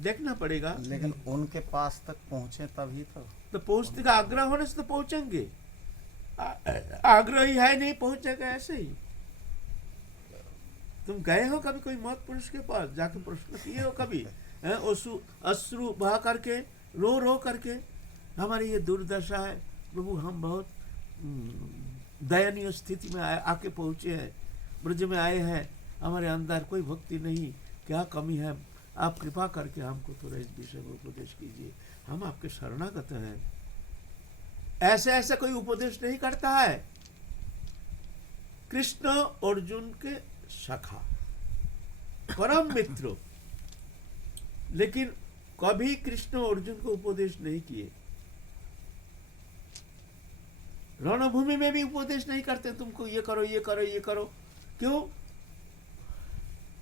देखना पड़ेगा। लेकिन उनके पास तक पहुंचे तभी तो पहुंचने का आग्रह होने से तो पहुंचेंगे, आग्रह ही है नहीं, पहुंचेगा ऐसे ही। तुम गए हो कभी कोई महत पुरुष के पास जाके प्रश्न किए हो कभी? अश्रु बहा करके, रो रो करके, हमारी ये दुर्दशा है प्रभु, हम बहुत दयनीय स्थिति में आके पहुंचे हैं, ब्रज में आए हैं, हमारे अंदर कोई भक्ति नहीं, क्या कमी है, आप कृपा करके हमको थोड़ा इस विषय में उपदेश कीजिए, हम आपके शरणागत हैं। ऐसे ऐसे कोई उपदेश नहीं करता है। कृष्ण अर्जुन के सखा, परम मित्र, लेकिन कभी कृष्ण अर्जुन को उपदेश नहीं किए। रणभूमि में भी उपदेश नहीं करते, तुमको ये करो ये करो ये करो। क्यों?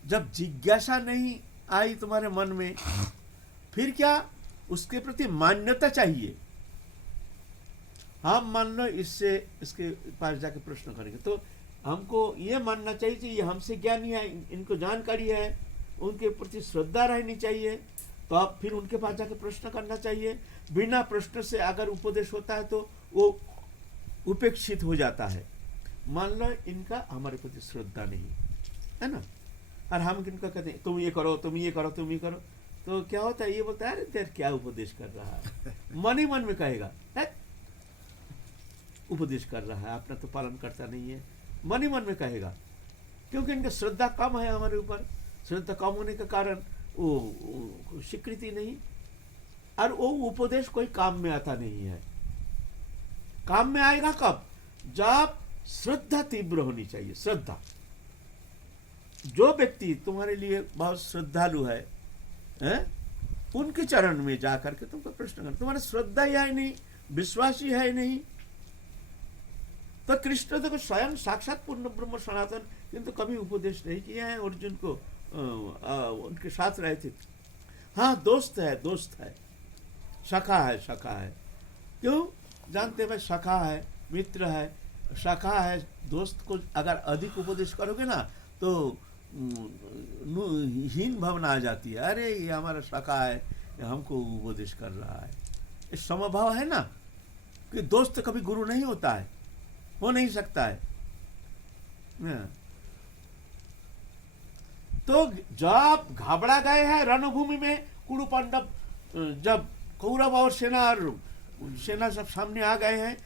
जब जिज्ञासा नहीं आई तुम्हारे मन में, फिर क्या उसके प्रति मान्यता चाहिए। हम मान लो इससे इसके पास जाके प्रश्न करेंगे तो हमको ये मानना चाहिए कि ये हमसे ज्ञानी है, इनको जानकारी है, उनके प्रति श्रद्धा रहनी चाहिए, तो आप फिर उनके पास जाके प्रश्न करना चाहिए। बिना प्रश्न से अगर उपदेश होता है तो वो उपेक्षित हो जाता है। मान लो इनका हमारे प्रति श्रद्धा नहीं है ना, और हम इनका कहते हैं तुम ये करो तुम ये करो तुम ये करो, तो क्या होता है, ये बोलता है अरे तेरे क्या उपदेश कर रहा है, मन ही मन में कहेगा है उपदेश कर रहा है, अपना तो पालन करता नहीं है, मन ही मन में कहेगा। क्योंकि इनका श्रद्धा कम है हमारे ऊपर, श्रद्धा कम होने के कारण वो स्वीकृति नहीं, और वो उपदेश कोई काम में आता नहीं है। काम में आएगा कब? जब श्रद्धा तीव्र होनी चाहिए। श्रद्धा, जो व्यक्ति तुम्हारे लिए बहुत श्रद्धालु है, उनके चरण में जाकर के तुमको प्रश्न कर, तुम्हारा श्रद्धा ही है नहीं, विश्वास ही है नहीं, तो कृष्ण देखो स्वयं साक्षात पूर्ण ब्रह्म सनातन, किंतु कभी उपदेश नहीं किया है अर्जुन को। उनके साथ रहे थे, हाँ दोस्त है, दोस्त है, सखा है, सखा है। क्यों? जानते भाई सखा है, मित्र है, सखा है, दोस्त को अगर अधिक उपदेश करोगे ना तो हीन भावना आ जाती है, अरे ये हमारा सखा है, हमको उपदेश कर रहा है। ये समभाव है ना, कि दोस्त कभी गुरु नहीं होता है, हो नहीं सकता है। तो जब घबरा गए हैं रणभूमि में, कुरु पांडव, जब कौरव और सेना सब सामने आ गए हैं,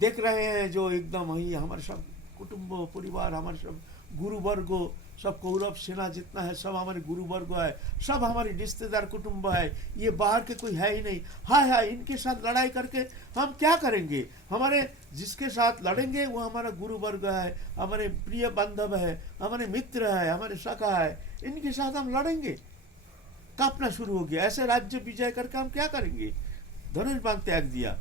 देख रहे हैं जो एकदम ही हमारे सब कुटुंब परिवार, हमारे सब गुरु वर्गो, सब कौरव सेना जितना है सब हमारे गुरु वर्ग है, सब हमारे रिश्तेदार कुटुंब है, ये बाहर के कोई है ही नहीं। हाय हाय, इनके साथ लड़ाई करके हम क्या करेंगे? हमारे जिसके साथ लड़ेंगे वो हमारा गुरु वर्ग है, हमारे प्रिय बांधव है, हमारे मित्र है, हमारे सखा है, इनके साथ हम लड़ेंगे। कांपना शुरू हो गया, ऐसे राज्य विजय करके हम क्या करेंगे? धनुष बाण त्याग दिया।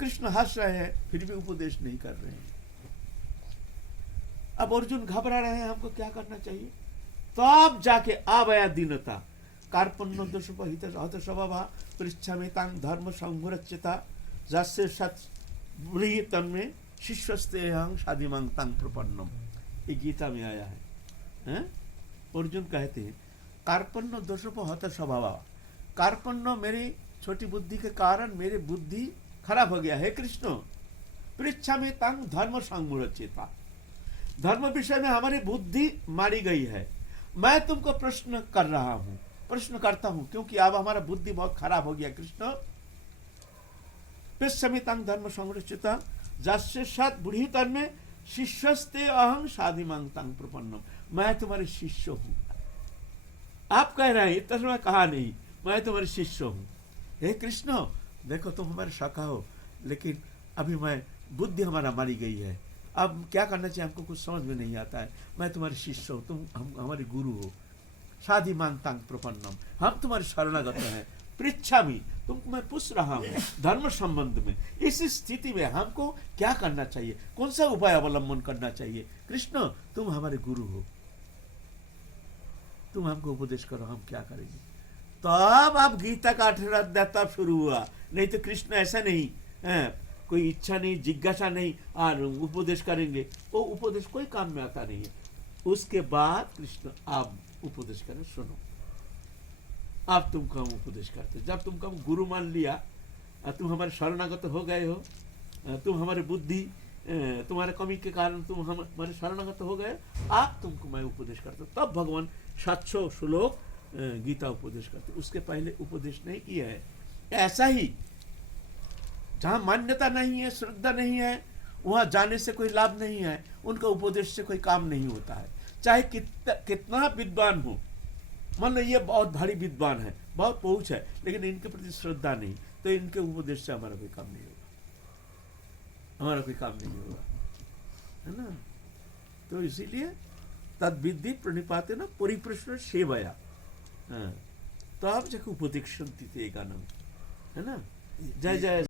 कृष्ण हंस रहे हैं, फिर भी उपदेश नहीं कर रहे हैं। अब अर्जुन घबरा रहे हैं, हमको क्या करना चाहिए? तो अब जाके आया दीनता, कार्पण्य दोष हित हत स्वभाव पृच्छामि तां धर्म संघुरच्यता जस्य सत् ब्रूहि तन्मे शिष्यस्तेहं साधिमां तां प्रपन्नम। ये गीता में आया है। अर्जुन कहते हैं कार्पण्य दोष हत स्वभाव, कार्पण्य मेरी छोटी बुद्धि के कारण मेरी बुद्धि खराब हो गया है कृष्ण। पृच्छामि तां धर्म संघुरच्यता, धर्म विषय में हमारी बुद्धि मारी गई है। मैं तुमको प्रश्न कर रहा हूं, प्रश्न करता हूं, क्योंकि अब हमारा बुद्धि बहुत खराब हो गया कृष्ण। पृच्छामि तां धर्म संरक्षिता जस्य सत् बुढ़ी तन्मे शिष्यस्ते अहं साधिमां तां प्रपन्नम। मैं तुम्हारे शिष्य हूं। आप कह रहे हैं, इतना समय कहा नहीं, मैं तुम्हारे शिष्य हूं। हे कृष्ण, देखो तुम हमारे सखा हो, लेकिन अभी मैं बुद्धि हमारा मारी गई है, अब क्या करना चाहिए हमको कुछ समझ में नहीं आता है। मैं तुम्हारे शिष्य हो, तुम हमारे गुरु हो। साधि मांगतां प्रपन्नम, हम तुम्हारे शरणागत हैं। पृच्छामि, तुमको मैं पूछ रहा हूँ धर्म संबंध में, इस स्थिति में हमको क्या करना चाहिए, कौन सा उपाय अवलंबन करना चाहिए? कृष्ण, तुम हमारे गुरु हो, तुम हमको उपदेश करो, हम क्या करेंगे? तो अब गीता का 18 अध्याय तब शुरू हुआ। नहीं तो कृष्ण ऐसा नहीं कोई इच्छा नहीं, जिज्ञासा नहीं और उपदेश करेंगे, वो उपदेश कोई काम में आता नहीं है। उसके बाद कृष्ण आप उपदेश करें, सुनो। अब तुमको हम उपदेश करते। जब तुमको हम गुरु मान लिया, तुम हमारे शरणागत हो गए हो, तुम हमारे बुद्धि तुम्हारे कमी के कारण तुम हमारे शरणागत हो गए, आप तुमको मैं उपदेश करता हूँ। तब भगवान 700 श्लोक गीता उपदेश करते, उसके पहले उपदेश नहीं किया है। ऐसा ही जहाँ मान्यता नहीं है, श्रद्धा नहीं है, वहाँ जाने से कोई लाभ नहीं है, उनका उपदेश से कोई काम नहीं होता है। चाहे कितना विद्वान हो, मान लो ये बहुत भारी विद्वान है, बहुत पहुंच है, लेकिन इनके प्रति श्रद्धा नहीं, तो इनके उपदेश से हमारा कोई काम नहीं होगा, हमारा कोई काम नहीं होगा, है ना। तो इसीलिए तद विद्धि प्रणिपाते न परिप्रश्न सेवया, तो आप जब उपदेक्षन्ति ते गानम, है ना। जय जय।